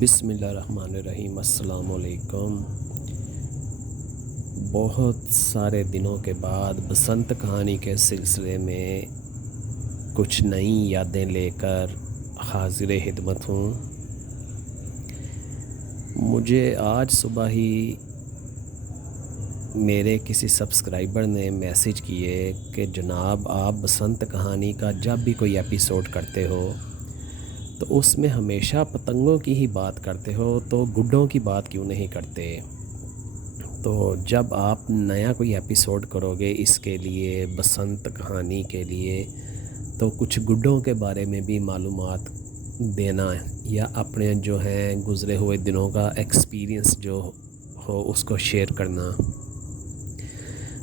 بسم اللہ الرحمن الرحیم۔ السلام علیکم۔ بہت سارے دنوں کے بعد بسنت کہانی کے سلسلے میں کچھ نئی یادیں لے کر حاضر خدمت ہوں۔ مجھے آج صبح ہی میرے کسی سبسکرائبر نے میسج کیے کہ جناب آپ بسنت کہانی کا جب بھی کوئی ایپیسوڈ کرتے ہو تو اس میں ہمیشہ پتنگوں کی ہی بات کرتے ہو، تو گڈوں کی بات کیوں نہیں کرتے؟ تو جب آپ نیا کوئی ایپیسوڈ کرو گے اس کے لیے، بسنت کہانی کے لیے، تو کچھ گڈوں کے بارے میں بھی معلومات دینا یا اپنے جو ہیں گزرے ہوئے دنوں کا ایکسپیرینس جو ہو اس کو شیئر کرنا۔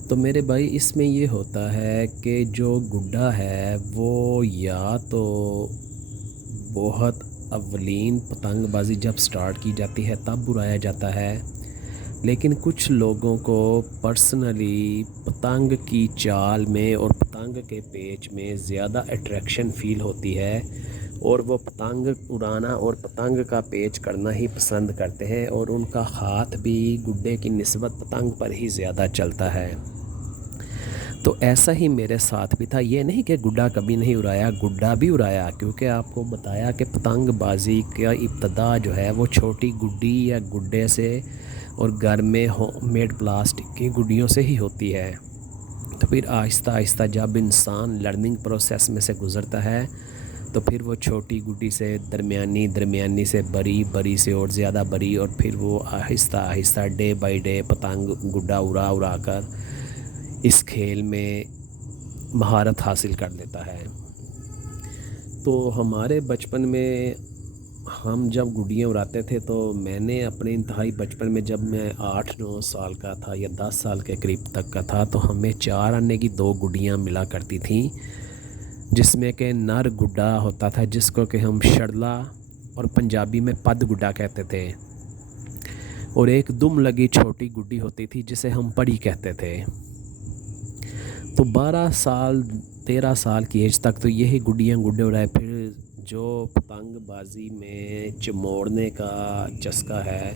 تو میرے بھائی اس میں یہ ہوتا ہے کہ جو گڈا ہے وہ یا تو بہت اولین پتنگ بازی جب سٹارٹ کی جاتی ہے تب اڑایا جاتا ہے، لیکن کچھ لوگوں کو پرسنلی پتنگ کی چال میں اور پتنگ کے پیچ میں زیادہ اٹریکشن فیل ہوتی ہے اور وہ پتنگ اڑانا اور پتنگ کا پیچ کرنا ہی پسند کرتے ہیں، اور ان کا ہاتھ بھی گڈے کی نسبت پتنگ پر ہی زیادہ چلتا ہے۔ تو ایسا ہی میرے ساتھ بھی تھا، یہ نہیں کہ گڈا کبھی نہیں اڑایا، گڈا بھی اڑایا، کیونکہ آپ کو بتایا کہ پتنگ بازی کا ابتدا جو ہے وہ چھوٹی گڈی یا گڈے سے اور گھر میں ہوم میڈ پلاسٹک کی گڈیوں سے ہی ہوتی ہے۔ تو پھر آہستہ آہستہ جب انسان لرننگ پروسیس میں سے گزرتا ہے تو پھر وہ چھوٹی گڈی سے درمیانی سے بڑی سے اور زیادہ بڑی، اور پھر وہ آہستہ آہستہ ڈے بائی ڈے پتنگ گڈا اڑا کر اس کھیل میں مہارت حاصل کر لیتا ہے۔ تو ہمارے بچپن میں ہم جب گڈیاں اڑاتے تھے تو میں نے اپنے انتہائی بچپن میں جب میں 8-9 سال کا تھا یا 10 سال کے قریب تک کا تھا تو ہمیں 4 آنے کی 2 گڈیاں ملا کرتی تھیں، جس میں کہ نر گڈا ہوتا تھا جس کو کہ ہم شرلا اور پنجابی میں پد گڈا کہتے تھے، اور ایک دم لگی چھوٹی گڈی ہوتی تھی جسے ہم پڑی کہتے تھے۔ تو 12 سال 13 سال کی ایج تک تو یہی گڈے اڑائے۔ پھر جو پتنگ بازی میں چموڑنے کا چسکا ہے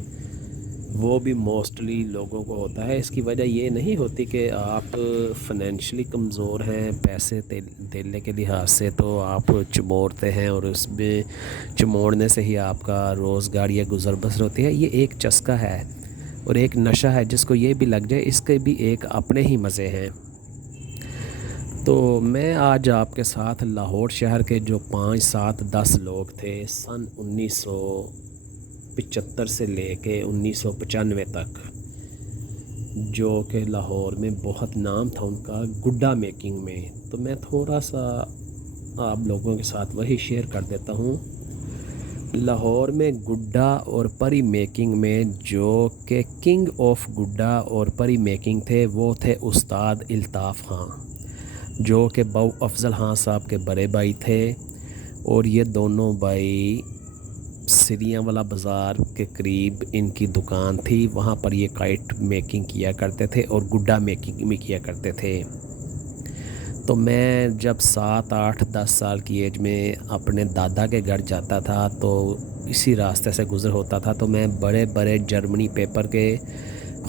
وہ بھی موسٹلی لوگوں کو ہوتا ہے۔ اس کی وجہ یہ نہیں ہوتی کہ آپ فنینشلی کمزور ہیں، پیسے تیلے کے لحاظ سے تو آپ چموڑتے ہیں اور اس میں چموڑنے سے ہی آپ کا روزگار یا گزر بسر ہوتی ہے۔ یہ ایک چسکا ہے اور ایک نشہ ہے، جس کو یہ بھی لگ جائے اس کے بھی ایک اپنے ہی مزے ہیں۔ تو میں آج آپ کے ساتھ لاہور شہر کے جو 5 7 10 لوگ تھے سن 1975 سے لے کے 1995 تک، جو کہ لاہور میں بہت نام تھا ان کا گڈا میکنگ میں، تو میں تھوڑا سا آپ لوگوں کے ساتھ وہی شیئر کر دیتا ہوں۔ لاہور میں گڈا اور پری میکنگ میں جو کہ کنگ آف گڈا اور پری میکنگ تھے وہ تھے استاد الطاف خان، جو کہ بہو افضل خان صاحب کے بڑے بھائی تھے، اور یہ دونوں بھائی سریاں والا بازار کے قریب ان کی دکان تھی، وہاں پر یہ کائٹ میکنگ کیا کرتے تھے اور گڈا میکنگ بھی کیا کرتے تھے۔ تو میں جب 7 8 10 سال کی ایج میں اپنے دادا کے گھر جاتا تھا تو اسی راستے سے گزر ہوتا تھا، تو میں بڑے بڑے جرمنی پیپر کے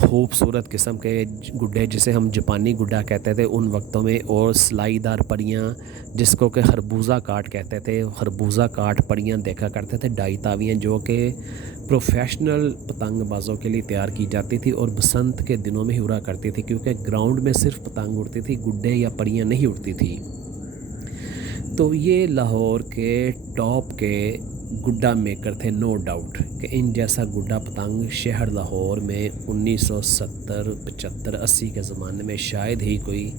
خوبصورت قسم کے گڈے جسے ہم جاپانی گڈا کہتے تھے ان وقتوں میں، اور سلائی دار پریاں جس کو کہ خربوزہ کاٹ کہتے تھے، خربوزہ کاٹ پریاں دیکھا کرتے تھے، ڈائی تاویاں جو کہ پروفیشنل پتنگ بازوں کے لیے تیار کی جاتی تھی اور بسنت کے دنوں میں ہی اڑا کرتی تھی، کیونکہ گراؤنڈ میں صرف پتنگ اڑتی تھی، گڈے یا پریاں نہیں اڑتی تھی۔ تو یہ لاہور کے ٹاپ کے گڈا میکر تھے، نو ڈاؤٹ کہ ان جیسا گڈا پتنگ شہر لاہور میں 1970 75 80 کے زمانے میں شاید ہی کوئی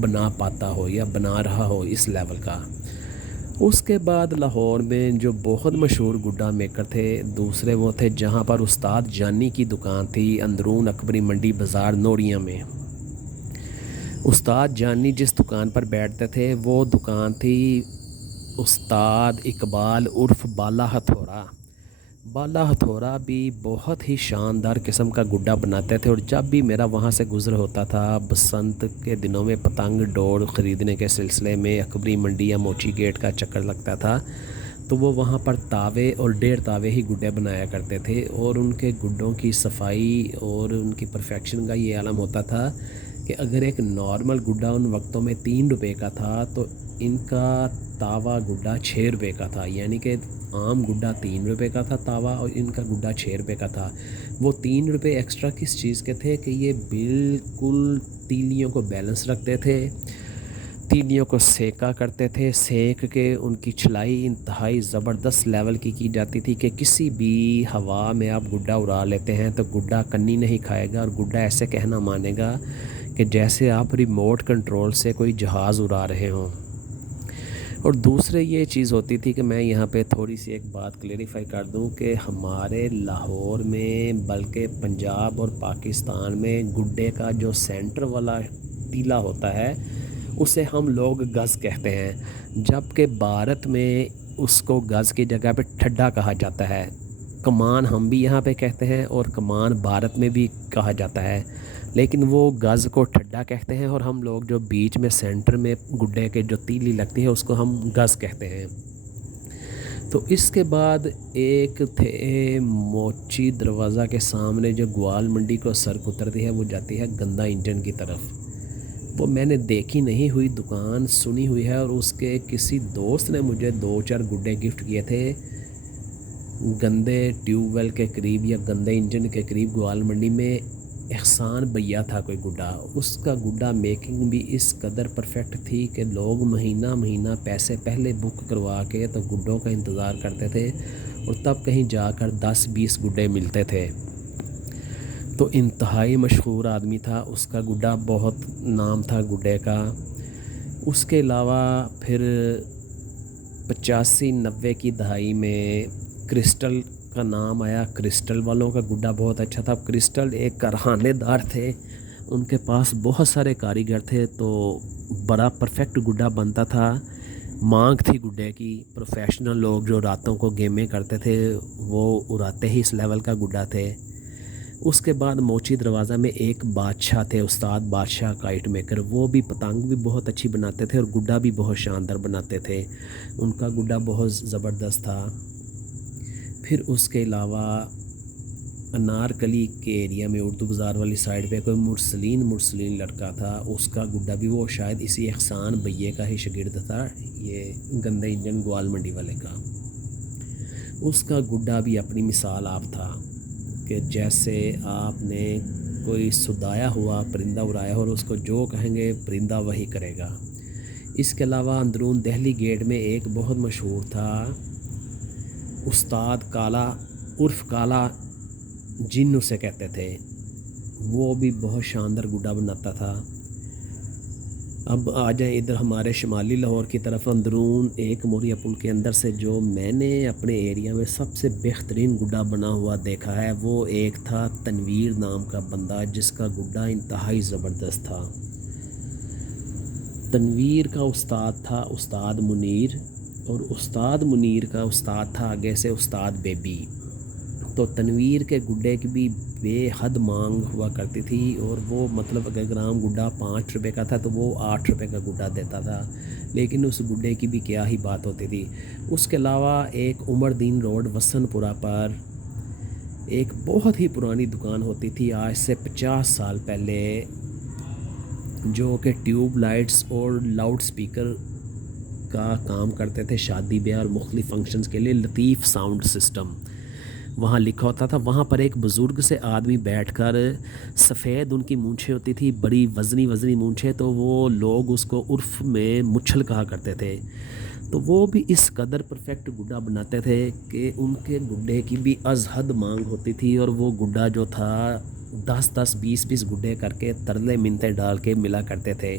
بنا پاتا ہو یا بنا رہا ہو اس لیول کا۔ اس کے بعد لاہور میں جو بہت مشہور گڈا میکر تھے دوسرے وہ تھے جہاں پر استاد جانی کی دکان تھی، اندرون اکبری منڈی بازار نوڑیاں میں۔ استاد جانی جس دکان پر بیٹھتے تھے وہ دکان تھی استاد اقبال عرف بالا ہتھوڑا۔ بالا ہتھوڑا بھی بہت ہی شاندار قسم کا گڈا بناتے تھے، اور جب بھی میرا وہاں سے گزر ہوتا تھا بسنت کے دنوں میں پتنگ ڈور خریدنے کے سلسلے میں اکبری منڈی یا موچی گیٹ کا چکر لگتا تھا، تو وہ وہاں پر تاوے اور 1.5 تاوے ہی گڈے بنایا کرتے تھے، اور ان کے گڈوں کی صفائی اور ان کی پرفیکشن کا یہ عالم ہوتا تھا کہ اگر ایک نارمل گڈا ان وقتوں میں 3 روپے کا تھا تو ان کا تاوا گڈا 6 روپے کا تھا، یعنی کہ عام گڈا 3 روپے کا تھا تاوا، اور ان کا گڈا 6 روپے کا تھا۔ وہ 3 روپے ایکسٹرا کس چیز کے تھے کہ یہ بالکل تیلیوں کو بیلنس رکھتے تھے، تیلیوں کو سیکا کرتے تھے، سیک کے ان کی چھلائی انتہائی زبردست لیول کی جاتی تھی کہ کسی بھی ہوا میں آپ گڈا اڑا لیتے ہیں تو گڈا کنی نہیں کھائے گا، اور گڈا ایسے کہنا مانے گا کہ جیسے آپ ریموٹ کنٹرول سے کوئی جہاز اڑا رہے ہوں۔ اور دوسرے یہ چیز ہوتی تھی کہ میں یہاں پہ تھوڑی سی ایک بات کلیریفائی کر دوں کہ ہمارے لاہور میں بلکہ پنجاب اور پاکستان میں گڈے کا جو سینٹر والا تیلا ہوتا ہے اسے ہم لوگ گز کہتے ہیں، جبکہ بھارت میں اس کو گز کی جگہ پہ ٹھڈا کہا جاتا ہے۔ کمان ہم بھی یہاں پہ کہتے ہیں اور کمان بھارت میں بھی کہا جاتا ہے، لیکن وہ گز کو ٹھڈا کہتے ہیں، اور ہم لوگ جو بیچ میں سینٹر میں گڈے کے جو تیلی لگتی ہے اس کو ہم گز کہتے ہیں۔ تو اس کے بعد ایک تھے موچی دروازہ کے سامنے جو گوال منڈی کو سڑک اترتی ہے، وہ جاتی ہے گندا انجن کی طرف۔ وہ میں نے دیکھی نہیں ہوئی دکان، سنی ہوئی ہے، اور اس کے کسی دوست نے مجھے 2-4 گڈے گفٹ کیے تھے گندے ٹیوب ویل کے قریب یا گندے انجن کے قریب گوال منڈی میں۔ احسان بھیا تھا کوئی گڈا، اس کا گڈا میکنگ بھی اس قدر پرفیکٹ تھی کہ لوگ مہینہ مہینہ پیسے پہلے بک کروا کے تو گڈوں کا انتظار کرتے تھے، اور تب کہیں جا کر 10-20 گڈے ملتے تھے۔ تو انتہائی مشہور آدمی تھا، اس کا گڈا بہت نام تھا گڈے کا۔ اس کے علاوہ پھر 85-90 کی دہائی میں کرسٹل کا نام آیا، کرسٹل والوں کا گڈا بہت اچھا تھا۔ کرسٹل ایک کارخانے دار تھے، ان کے پاس بہت سارے کاریگر تھے، تو بڑا پرفیکٹ گڈا بنتا تھا۔ مانگ تھی گڈے کی، پروفیشنل لوگ جو راتوں کو گیمیں کرتے تھے وہ اڑاتے ہی اس لیول کا گڈا تھے۔ اس کے بعد موچی دروازہ میں ایک بادشاہ تھے، استاد بادشاہ کائٹ میکر، وہ بھی پتنگ بھی بہت اچھی بناتے تھے اور گڈا بھی بہت شاندار بناتے تھے، ان کا گڈا بہت زبردست تھا۔ پھر اس کے علاوہ انارکلی کے ایریا میں اردو بازار والی سائڈ پہ کوئی مرسلین لڑکا تھا، اس کا گڈا بھی وہ شاید اسی احسان بھیے کا ہی شاگرد تھا، یہ گندے انجن گوال منڈی والے کا۔ اس کا گڈا بھی اپنی مثال آپ تھا کہ جیسے آپ نے کوئی سدایا ہوا پرندہ اڑایا اور اس کو جو کہیں گے پرندہ وہی کرے گا۔ اس کے علاوہ اندرون دہلی گیٹ میں ایک بہت مشہور تھا استاد کالا عرف کالا، جن اسے کہتے تھے، وہ بھی بہت شاندار گڈا بناتا تھا۔ اب آ جائیں ادھر ہمارے شمالی لاہور کی طرف، اندرون ایک موریا پل کے اندر سے جو میں نے اپنے ایریا میں سب سے بہترین گڈا بنا ہوا دیکھا ہے، وہ ایک تھا تنویر نام کا بندہ جس کا گڈا انتہائی زبردست تھا۔ تنویر کا استاد تھا استاد منیر، اور استاد منیر کا استاد تھا آگے سے استاد بیبی۔ تو تنویر کے گڈے کی بھی بے حد مانگ ہوا کرتی تھی، اور وہ مطلب اگر گرام گڈا 5 روپے کا تھا تو وہ 8 روپے کا گڈا دیتا تھا، لیکن اس گڈے کی بھی کیا ہی بات ہوتی تھی۔ اس کے علاوہ ایک عمر دین روڈ وسن پورہ پر ایک بہت ہی پرانی دکان ہوتی تھی آج سے 50 سال پہلے، جو کہ ٹیوب لائٹس اور لاؤڈ سپیکر کا کام کرتے تھے شادی بیاہ اور مختلف فنکشنز کے لیے۔ لطیف ساؤنڈ سسٹم وہاں لکھا ہوتا تھا۔ وہاں پر ایک بزرگ سے آدمی بیٹھ کر، سفید ان کی مونچھیں ہوتی تھی، بڑی وزنی مونچھیں، تو وہ لوگ اس کو عرف میں مچھل کہا کرتے تھے۔ تو وہ بھی اس قدر پرفیکٹ گڈا بناتے تھے کہ ان کے گڈے کی بھی از حد مانگ ہوتی تھی، اور وہ گڈا جو تھا 10-10 20-20 گڈے کر کے ترلے منتیں ڈال کے ملا کرتے تھے۔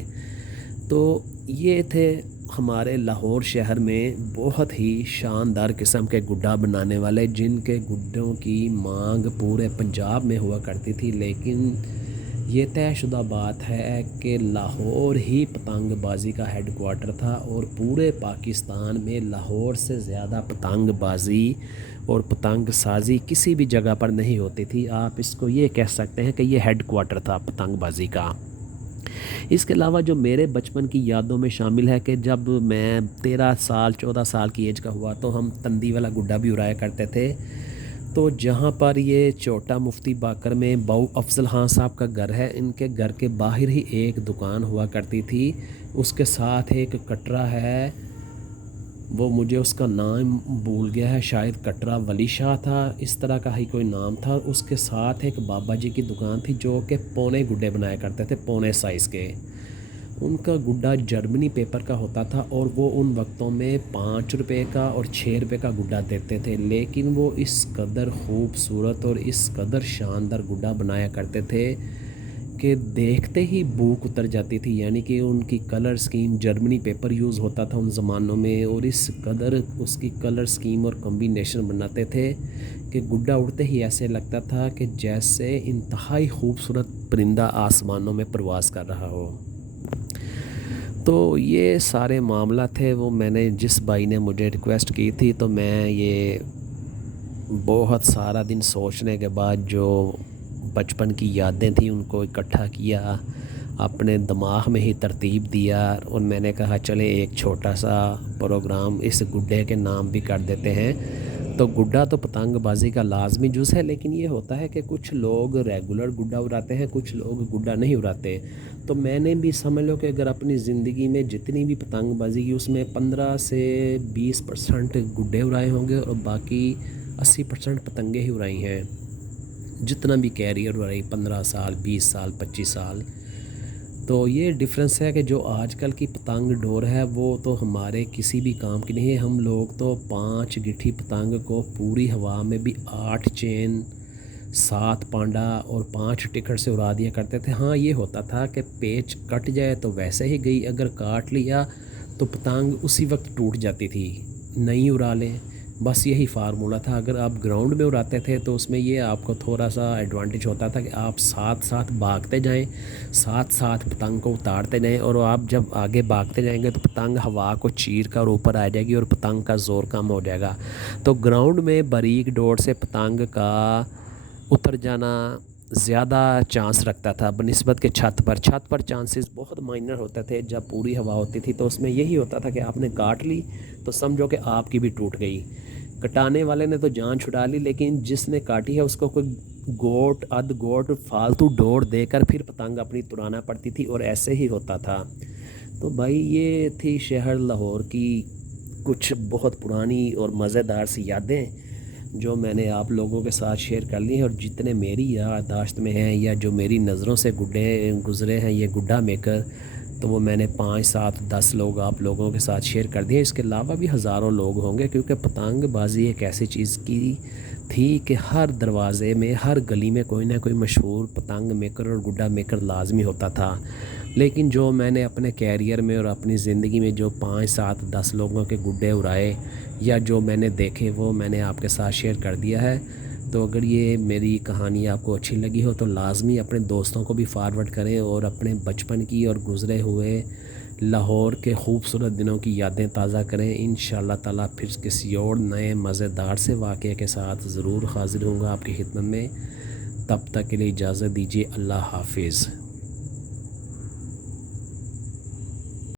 تو یہ تھے ہمارے لاہور شہر میں بہت ہی شاندار قسم کے گڈا بنانے والے، جن کے گڈوں کی مانگ پورے پنجاب میں ہوا کرتی تھی، لیکن یہ طے شدہ بات ہے کہ لاہور ہی پتنگ بازی کا ہیڈ کوارٹر تھا، اور پورے پاکستان میں لاہور سے زیادہ پتنگ بازی اور پتنگ سازی کسی بھی جگہ پر نہیں ہوتی تھی۔ آپ اس کو یہ کہہ سکتے ہیں کہ یہ ہیڈ کوارٹر تھا پتنگ بازی کا۔ اس کے علاوہ جو میرے بچپن کی یادوں میں شامل ہے کہ جب میں 13 سال 14 سال کی ایج کا ہوا تو ہم تندی والا گڈا بھی اڑایا کرتے تھے۔ تو جہاں پر یہ چھوٹا مفتی باکر میں باؤ افضل خان صاحب کا گھر ہے، ان کے گھر کے باہر ہی ایک دکان ہوا کرتی تھی، اس کے ساتھ ایک کٹرا ہے، وہ مجھے اس کا نام بھول گیا ہے، شاید کٹرا ولی شاہ تھا، اس طرح کا ہی کوئی نام تھا۔ اس کے ساتھ ایک بابا جی کی دکان تھی جو کہ پونے گڈے بنایا کرتے تھے، پونے سائز کے۔ ان کا گڈا جرمنی پیپر کا ہوتا تھا اور وہ ان وقتوں میں 5 روپے کا اور 6 روپے کا گڈا دیتے تھے، لیکن وہ اس قدر خوبصورت اور اس قدر شاندار گڈا بنایا کرتے تھے کہ دیکھتے ہی بھوک اتر جاتی تھی۔ یعنی کہ ان کی colour scheme Germany paper use ہوتا تھا ان زمانوں میں، اور اس قدر اس کی کلر سکیم اور کمبینیشن بناتے تھے کہ گڈا اڑتے ہی ایسے لگتا تھا کہ جیسے انتہائی خوبصورت پرندہ آسمانوں میں پرواز کر رہا ہو۔ تو یہ سارے معاملہ تھے، وہ میں نے جس بھائی نے مجھے ریکویسٹ کی تھی، تو میں یہ بہت سارا دن سوچنے کے بعد جو بچپن کی یادیں تھیں ان کو اکٹھا کیا، اپنے دماغ میں ہی ترتیب دیا، اور میں نے کہا چلے ایک چھوٹا سا پروگرام اس گڈے کے نام بھی کر دیتے ہیں۔ تو گڈا تو پتنگ بازی کا لازمی جز ہے، لیکن یہ ہوتا ہے کہ کچھ لوگ ریگولر گڈا اڑاتے ہیں، کچھ لوگ گڈا نہیں اڑاتے۔ تو میں نے بھی سمجھ لو کہ اگر اپنی زندگی میں جتنی بھی پتنگ بازی کی اس میں 15 سے 20% گڈے اڑائے ہوں گے اور باقی 80% پتنگیں ہی اڑائی ہیں۔ جتنا بھی کیریئر اڑائی 15 سال 20 سال 25 سال۔ تو یہ ڈفرینس ہے کہ جو آج کل کی پتنگ ڈور ہے وہ تو ہمارے کسی بھی کام کی نہیں ہے۔ ہم لوگ تو 5 گٹھی پتنگ کو پوری ہوا میں بھی 8 چین 7 پانڈا اور 5 ٹکٹ سے اڑا دیا کرتے تھے۔ ہاں یہ ہوتا تھا کہ پیچ کٹ جائے تو ویسے ہی گئی، اگر کاٹ لیا تو پتنگ اسی وقت ٹوٹ جاتی تھی، نہیں اڑا لیں، بس یہی فارمولہ تھا۔ اگر آپ گراؤنڈ میں اڑاتے تھے تو اس میں یہ آپ کو تھوڑا سا ایڈوانٹیج ہوتا تھا کہ آپ ساتھ ساتھ بھاگتے جائیں، ساتھ ساتھ پتنگ کو اتارتے جائیں، اور آپ جب آگے بھاگتے جائیں گے تو پتنگ ہوا کو چیر کر اوپر آ جائے گی اور پتنگ کا زور کم ہو جائے گا۔ تو گراؤنڈ میں باریک ڈور سے پتنگ کا اتر جانا زیادہ چانس رکھتا تھا بنسبت کہ چھت پر چانسز بہت مائنر ہوتے تھے۔ جب پوری ہوا ہوتی تھی تو اس میں یہی ہوتا تھا کہ آپ نے کاٹ لی تو سمجھو کہ آپ کی بھی ٹوٹ گئی، کٹانے والے نے تو جان چھڑا لی، لیکن جس نے کاٹی ہے اس کو کوئی گوٹ ادھ گوٹ فالتو ڈور دے کر پھر پتنگ اپنی تڑانا پڑتی تھی، اور ایسے ہی ہوتا تھا۔ تو بھائی یہ تھی شہر لاہور کی کچھ بہت پرانی اور مزیدار سی یادیں جو میں نے آپ لوگوں کے ساتھ شیئر کر لی ہیں، اور جتنے میری یادداشت میں ہیں یا جو میری نظروں سے گزرے ہیں یہ گڈا میکر، تو وہ میں نے 5 7 10 لوگ آپ لوگوں کے ساتھ شیئر کر دیے۔ اس کے علاوہ بھی ہزاروں لوگ ہوں گے، کیونکہ پتنگ بازی ایک ایسی چیز کی تھی کہ ہر دروازے میں ہر گلی میں کوئی نہ کوئی مشہور پتنگ میکر اور گڈا میکر لازمی ہوتا تھا۔ لیکن جو میں نے اپنے کیریئر میں اور اپنی زندگی میں جو 5 7 10 لوگوں کے گڈے اڑائے یا جو میں نے دیکھے وہ میں نے آپ کے ساتھ شیئر کر دیا ہے۔ تو اگر یہ میری کہانی آپ کو اچھی لگی ہو تو لازمی اپنے دوستوں کو بھی فارورڈ کریں اور اپنے بچپن کی اور گزرے ہوئے لاہور کے خوبصورت دنوں کی یادیں تازہ کریں۔ انشاءاللہ تعالیٰ پھر کسی اور نئے مزیدار سے واقعے کے ساتھ ضرور حاضر ہوں گا آپ کی خدمت میں۔ تب تک کے لیے اجازت دیجیے، اللہ حافظ۔